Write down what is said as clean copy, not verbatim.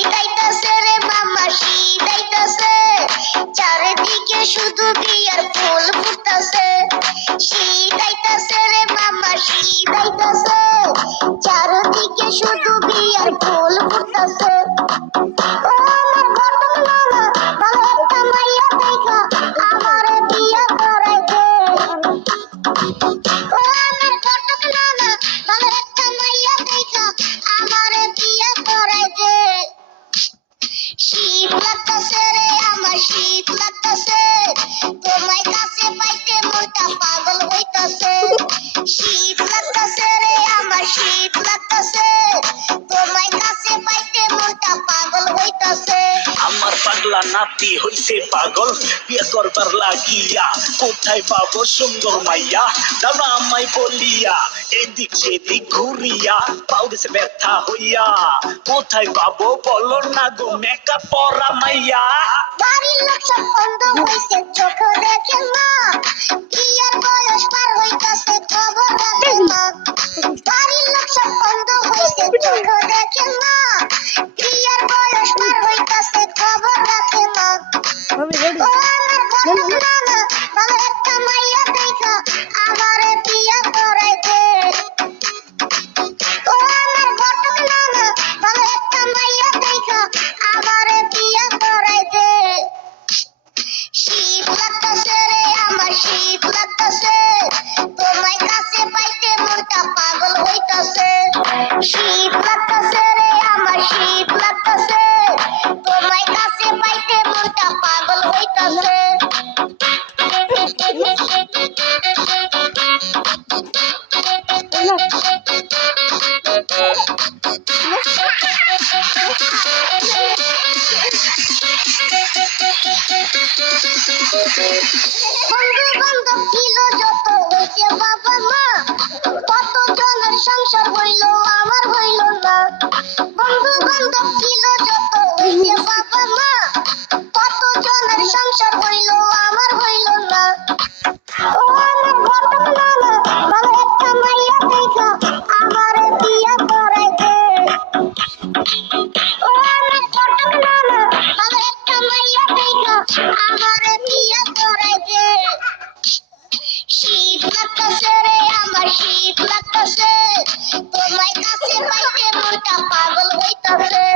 শীতাইতাছে রে মামা শীতাইতাছে, চারিদিকে শুধু বিয়ার ফুল ফুটতাছে। শীতাইতাছে রে মামা শীতাইতাছে, চারিদিকে শুধু বিয়ার ফুল ফুটতাছে। ও আমার ঘটক মামা ভালো একটা মাইয়া দেখা আমারে বিয়া করাই দে। ও আমার ঘটক মামা ভালো একটা মাইয়া দেখা আমারে বিয়া করাই দে। শীত লাগতাছে রে আমার শীত লাগতাছে, তোমায় কাছে পাইতে মনটা পাগল হইতাছে। শীত লাগতাছে রে আমার শীত লাগতাছে, তোমায় কাছে পাইতে মনটা পাগল হইতাছে। আমার পাগলা নাতি হইছে পাগল বিয়ে করবার লাগিয়া, কোথায় পাবো সুন্দর মাইয়া দাও আমায় বলিয়া। এদিক সেদিক ঘুরিয়া পাউরিছে ব্যথা হইয়া, কোথায় পাবো বলো না গো মেকআপ পরা মাইয়া। বাড়ির লোক সব বন্ধ হইছে চোখ দেখে না, বিয়ের বয়স পার হইতাছে খবর রাখে না। বাড়ির লোক সব বন্ধ হইছে চোখ দেখে না, বিয়ের বয়স পার হইতাছে খবর রাখে না। ও আমার ঘটক মামা ভালো একটা মাইয়া দেখা আমারে বিয়া করাই দে। ও আমার ঘটক মামা ভালো একটা মাইয়া দেখা আমারে বিয়া করাই দে। শীত লাগতাছে রে আমার শীত লাগতাছে, তোমায় কাছে পাইতে মনটা পাগল হইতাছে। শীত লাগতাছে রে আমার শীত লাগতাছে, তোমায় কাছে পাইতে মনটা পাগল হইতাছে। বন্ধু বান্ধব ছিল যত হইছে বাবা মা, কত জনের সংসার হইল আমার হইল না। বন্ধু বান্ধব ছিল যত হইছে বাবা মা, কত জনের সংসার হইল আমার হইল না। ও আমার ঘটক মামা ভালো একটা মাইয়া দেখা আমারে বিয়া করাই দে। ও আমার ঘটক মামা ভালো একটা মাইয়া দেখা আমারে বিয়া করাই দে। শীত লাগতাছে রে আমার শীত লাগতাছে, তোমায় কাছে পাইতে মনটা পাগল হইতাছে।